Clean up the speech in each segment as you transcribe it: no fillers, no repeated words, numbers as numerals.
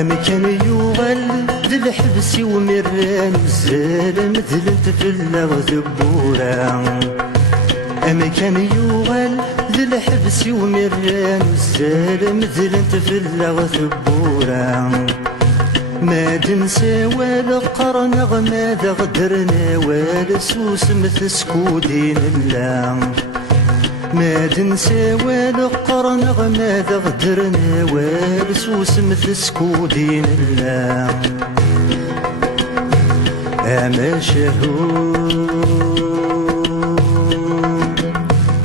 أمكان يوغل ذي الحبس ومران وزال مذلنت في اللغ ذبورا. أمكان يوغل ذي الحبس ومران وزال مذلنت في اللغ ذبورا. ما دنسى ولا قرنغ ماذا غدرنا ولا سوس مثل سكودين الله. ما دنسى ولا قرنغ ماذا غدرنا ولا سوس مثل سكودين الله. أما شهود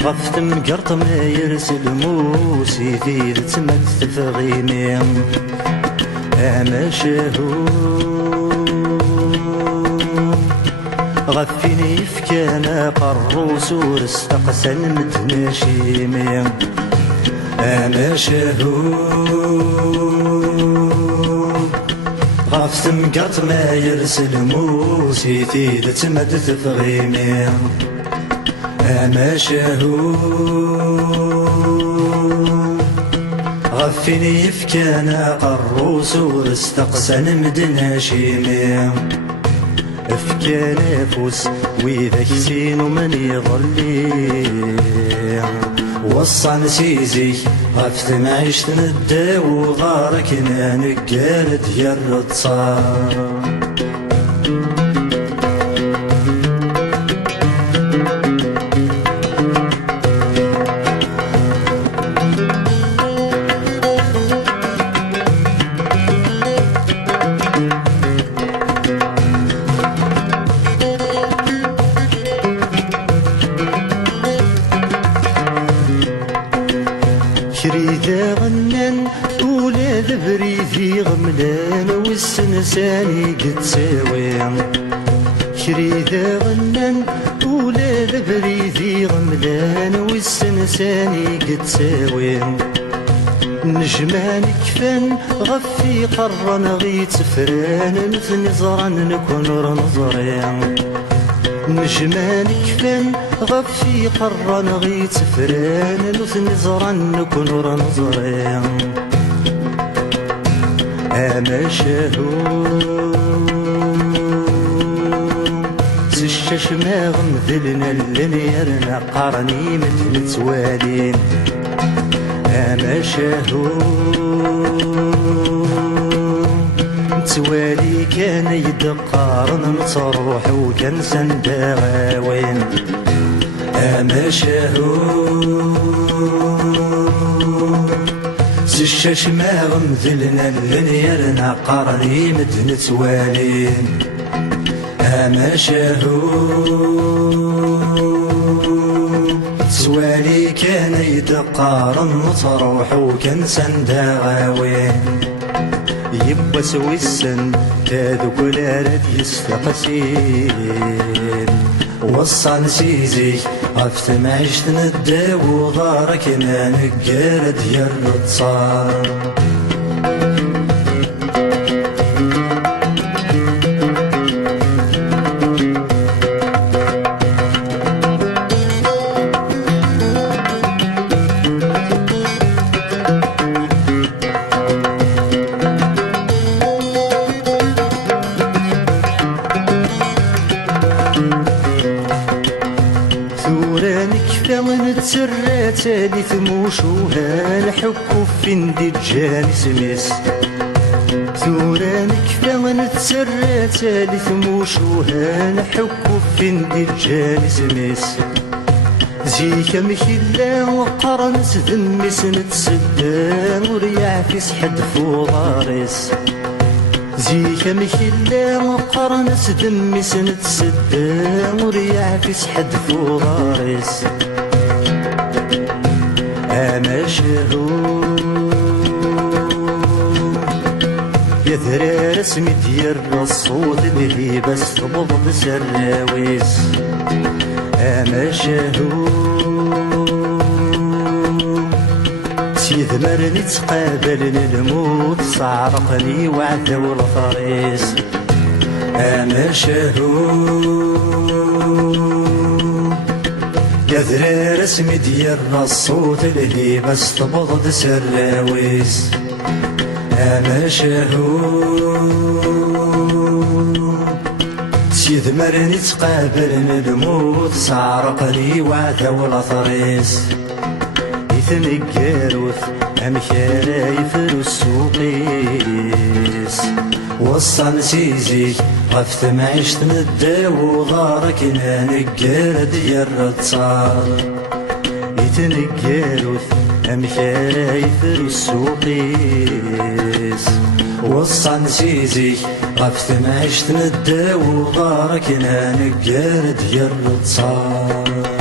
غفت مقرط ما يرسل موسي ذي تمثل في غيمي. أما شهود غفيني فكانا قروس ورستقسن مدناشيمي. أما شهود غفت مقرط ما يرسل موسي ذي تمثل في غيمي. أما شهود غفيني فكانا قروس ورستقسن مدناشيمي. فكانا فوس وإذا كسين ومن يظلي وصان سيزي غفت معيشت ندى وغارك نقال ديال التصار. كريدا غنان ولاد بريدي غملان والسنساني قد ساوي. كريدا غنان ولاد بريدي غملان والسنساني قد ساوي. نجمان كفان غفي قرن غي تفران مثل نزران نكون رنظرين. نجمان كفان غفي قرن غي تفران مثل نزران نكون رنظرين. أما شهود سشاش ما غمذلنا اللي يرنا قرني مثل توالين. أما شهود توالي كان يدقارن نتروح وكان سنداوين. أما شهود سشاش ما غمذلنا اللي يرنا قرني مدن توالين. أما شهود توالي كان يدقارن نتروح وكان سنداوين. يبا سويسن كادوك ولا راد يستقسين. وصان سيزي غفت معيشت ندى وغارك ما نقال ديال التصار. تسرى تالي ثموشوها الحكو فين دي الجاني سميس. ثورانك فمن تسرى تالي ثموشوها الحكو فين دي الجاني سميس. زيك مكلا وقرن سدمس نتسدان وريع في سحد فوضاريس. زيك مكلا مقرنس دمي سنة سدام وريعكس حد فوضارس أما شهور يا ذرار اسمي ديال الصوت اللي بس تبض سراويس أما شهور سيد مرني تقابلني الموت صعرقني وعدا والفريس أما شهور يا ذرار اسمي ديال الصوت اللي بس تبض سراويس أما شهور سيد مرني تقابلني الموت صعرقني وعدا والفريس يتنقاروث أمكارا يفرو السوقيس وصل سيزيك غفت معيشت نداو ضارك نقار ديال الرتصار يتنقاروث أمكارا يفرو السوقيس وصل سيزيك غفت معيشت نداو ضارك نقار ديال الرتصار